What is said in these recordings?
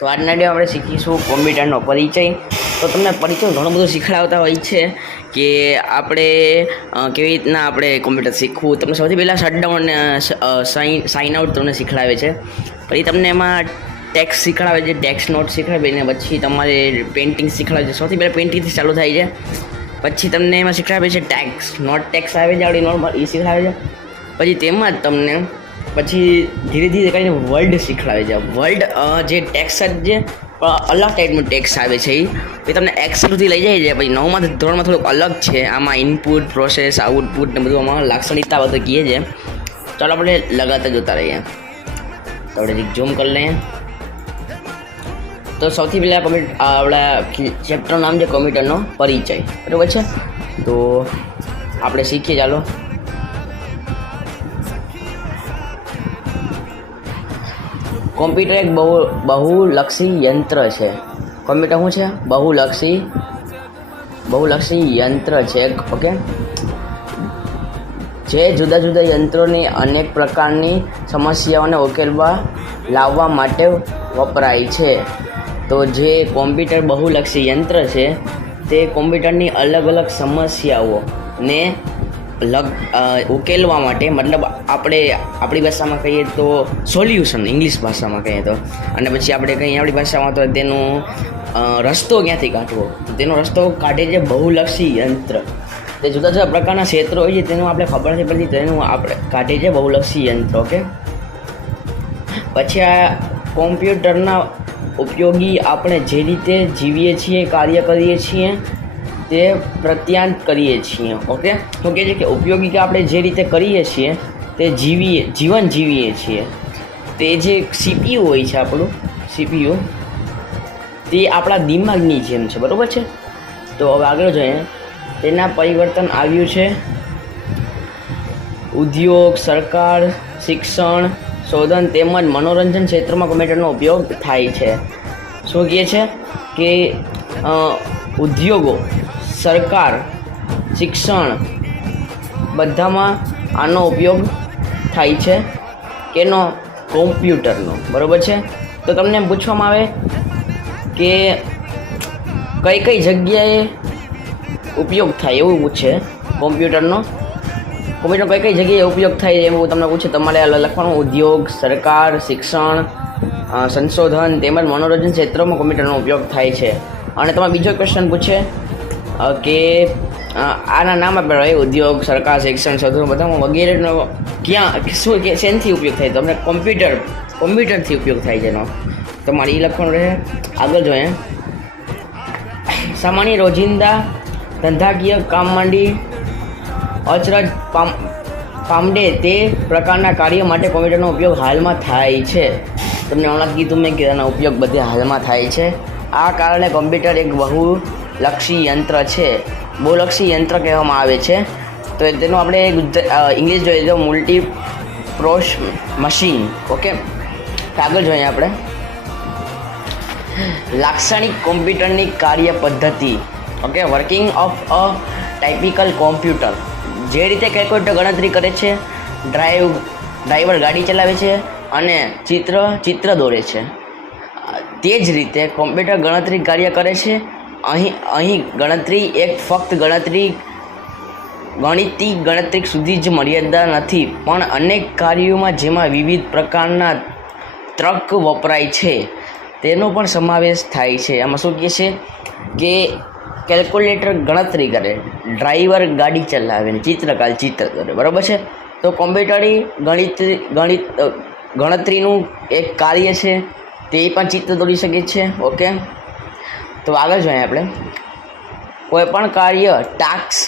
તો આજના વિડીયો આપણે શીખીશું કોમ્પ્યુટરનો પરિચય. તો તમને પરિચય ઘણો બધો શીખડાવતા હોય છે કે આપણે કેવી રીતના આપણે કોમ્પ્યુટર શીખવું. તમને સૌથી પહેલાં શટડાઉન સાઇન આઉટ તમને શીખડાવે છે. પછી તમને એમાં ટેક્સ શીખડાવે છે, ટેક્સ નોટ શીખડાવે ને પછી તમારે પેઇન્ટિંગ શીખડાવે છે. સૌથી પહેલાં પેઇન્ટિંગથી ચાલુ થાય છે. પછી તમને એમાં શીખડાવે છે ટેક્સ નોટ, ટેક્સ આવે છે આપણી નોર્મલ એ શીખડાવે છે. પછી તેમાં જ તમને પછી ધીરે ધીરે કરીને વર્લ્ડ શીખડાવે છે. વર્લ્ડ જે ટેક્સ જે અલગ ટાઈપનું ટેક્સ આવે છે એ પછી તમને એક્સેલ સુધી લઈ જાય છે. પછી 9મા ધોરણમાં થોડુંક અલગ છે. આમાં ઇનપુટ, પ્રોસેસ, આઉટપુટ ને બધું આમાં લાક્ષણિકતા બધું કહીએ છે. ચાલો આપણે લગાતાર જોતા રહીએ. તો આપણે ઝૂમ કરી લઈએ. તો સૌથી પહેલાં આપણા ચેપ્ટરનું નામ છે કોમ્પ્યુટરનો પરિચય, બરાબર છે. તો આપણે શીખીએ. ચાલો. કોમ્પ્યુટર એક બહુલક્ષી યંત્ર છે. કોમ્પ્યુટર શું છે? બહુલક્ષી યંત્ર છે. ઓકે, જે જુદા જુદા યંત્રોની અનેક પ્રકારની સમસ્યાઓને ઉકેલવા લાવવા માટે વપરાય છે. તો જે કોમ્પ્યુટર બહુલક્ષી યંત્ર છે તે કોમ્પ્યુટરની અલગ અલગ સમસ્યાઓને ઉકેલવા માટે, મતલબ આપણે આપણી ભાષામાં કહીએ તો સોલ્યુશન, ઇંગ્લિશ ભાષામાં કહીએ તો, અને પછી આપણે કહીએ આપણી ભાષામાં તો તેનો રસ્તો ક્યાંથી કાઢવો, તેનો રસ્તો કાઢે છે બહુલક્ષી યંત્ર. તે જુદા જુદા પ્રકારના ક્ષેત્રો હોય છે તેનું આપણે ખબર નથી પડતી, તેનું આપણે કાઢે છે બહુલક્ષી યંત્ર. ઓકે, પછી આ કોમ્પ્યુટરના ઉપયોગી આપણે જે રીતે જીવીએ છીએ, કાર્ય કરીએ છીએ તે પ્રત્યાંત કરીએ છીએ. ઓકે, તો કહે છે કે ઉપયોગી આપણે જે રીતે કરીએ છીએ તે જીવન જીવીએ છીએ. તે જે સીપીયુ હોય છે, આપણું સીપીયુ, તે આપણા દિમાગની જેમ છે, બરાબર છે. તો હવે આગળ જોઈએ. તેના પરિવર્તન આવ્યું છે ઉદ્યોગ, સરકાર, શિક્ષણ, શોધન તેમજ મનોરંજન ક્ષેત્રમાં કોમ્પ્યુટરનો ઉપયોગ થાય છે. શું કહે છે કે ઉદ્યોગો, સરકાર, શિક્ષણ બધામાં આનો ઉપયોગ થાય છે. કેનો? કોમ્પ્યુટરનો, બરાબર છે. તો તમને એમ પૂછવામાં આવે કે કઈ કઈ જગ્યાએ ઉપયોગ થાય, એવું પૂછે. કોમ્પ્યુટરનો કઈ કઈ જગ્યાએ ઉપયોગ થાય એવું તમને પૂછે. તમારે લખવાનું ઉદ્યોગ, સરકાર, શિક્ષણ, સંશોધન તેમજ મનોરંજન ક્ષેત્રોમાં કોમ્પ્યુટરનો ઉપયોગ થાય છે. અને તમારે બીજો ક્વેશ્ચન પૂછે કે આના નામ આપેલા હોય, ઉદ્યોગ, સરકાર, શિક્ષણ, સંશોધન બધામાં વગેરેનો ક્યાં શું કે શેનથી ઉપયોગ થાય? તો અમને કોમ્પ્યુટરથી ઉપયોગ થાય છે એનો. તમારે એ લખવાનું રહે. આગળ જોઈએ. સામાન્ય રોજિંદા ધંધાકીય કામ માંડી અચરજ પામડે તે પ્રકારના કાર્ય માટે કોમ્પ્યુટરનો ઉપયોગ હાલમાં થાય છે. તમને હમણાં કીધું મેં કે એનો ઉપયોગ બધે હાલમાં થાય છે. આ કારણે કોમ્પ્યુટર એક બહુલક્ષી યંત્ર છે, બહુલક્ષી યંત્ર કહેવામાં આવે છે. તો તેનું આપણે ઇંગ્લિશ જોઈએ તો મલ્ટીપ્રોસ મશીન. ઓકે, આગળ જોઈએ આપણે. લાક્ષણિક કોમ્પ્યુટરની કાર્ય પદ્ધતિ. Okay, working of a typical computer. જે રીતે કેલ્ક્યુલેટર ગણતરી કરે છે, ડ્રાઈવર ગાડી ચલાવે છે અને ચિત્ર દોરે છે, તે જ રીતે કોમ્પ્યુટર ગણતરી કાર્ય કરે છે. અહીં ગણતરી એક ફક્ત ગણિતિક ગણતરી સુધી જ મર્યાદા નથી, પણ અનેક કાર્યોમાં જેમાં વિવિધ પ્રકારના તર્ક વપરાય છે તેનો પણ સમાવેશ થાય છે. આમાં શું કહે છે કે કેલ્ક્યુલેટર ગણતરી કરે, ડ્રાઈવર ગાડી ચલાવે ને ચિત્ર દોરે, બરાબર છે. તો કોમ્પ્યુટર ગણતરીનું એક કાર્ય છે, તે પણ ચિત્ર દોરી શકે છે. ઓકે, તો આગળ જોઈએ આપણે. કોઈ પણ કાર્ય ટાસ્ક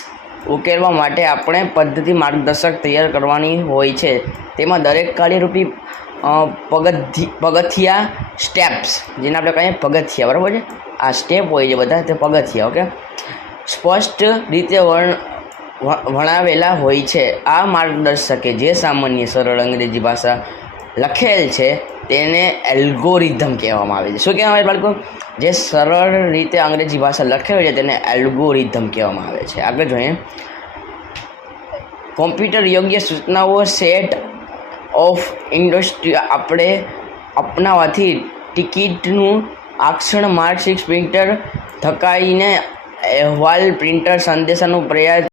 ઉકેલવા માટે આપણે પદ્ધતિ માર્ગદર્શક તૈયાર કરવાની હોય છે. તેમાં દરેક કાર્યરૂપી પગથિયા, સ્ટેપ્સ, જેને આપણે કહીએ પગથિયા, બરાબર છે. આ સ્ટેપ હોય છે બધા, તે પગથિયા. ઓકે, સ્પષ્ટ રીતે ભણાવેલા હોય છે. આ માર્ગદર્શકે જે સામાન્ય સરળ અંગ્રેજી ભાષા લખેલ છે તેને એલ્ગોરિધમ કહેવામાં આવે છે. શું કહેવામાં આવે બાળકો? જે સરળ રીતે અંગ્રેજી ભાષા લખેલ છે તેને એલ્ગોરિધમ કહેવામાં આવે છે. આગળ જોઈએ. કોમ્પ્યુટર યોગ્ય સૂચનાઓ સેટ ઓફ ઇન્ડસ્ટ્રી આપણે અપનાવવાથી ટિકિટનું આક્ષણ માર્કશીટ પ્રિન્ટર થકાઈને અહેવાલ પ્રિન્ટર સંદેશાનું પ્રયાસ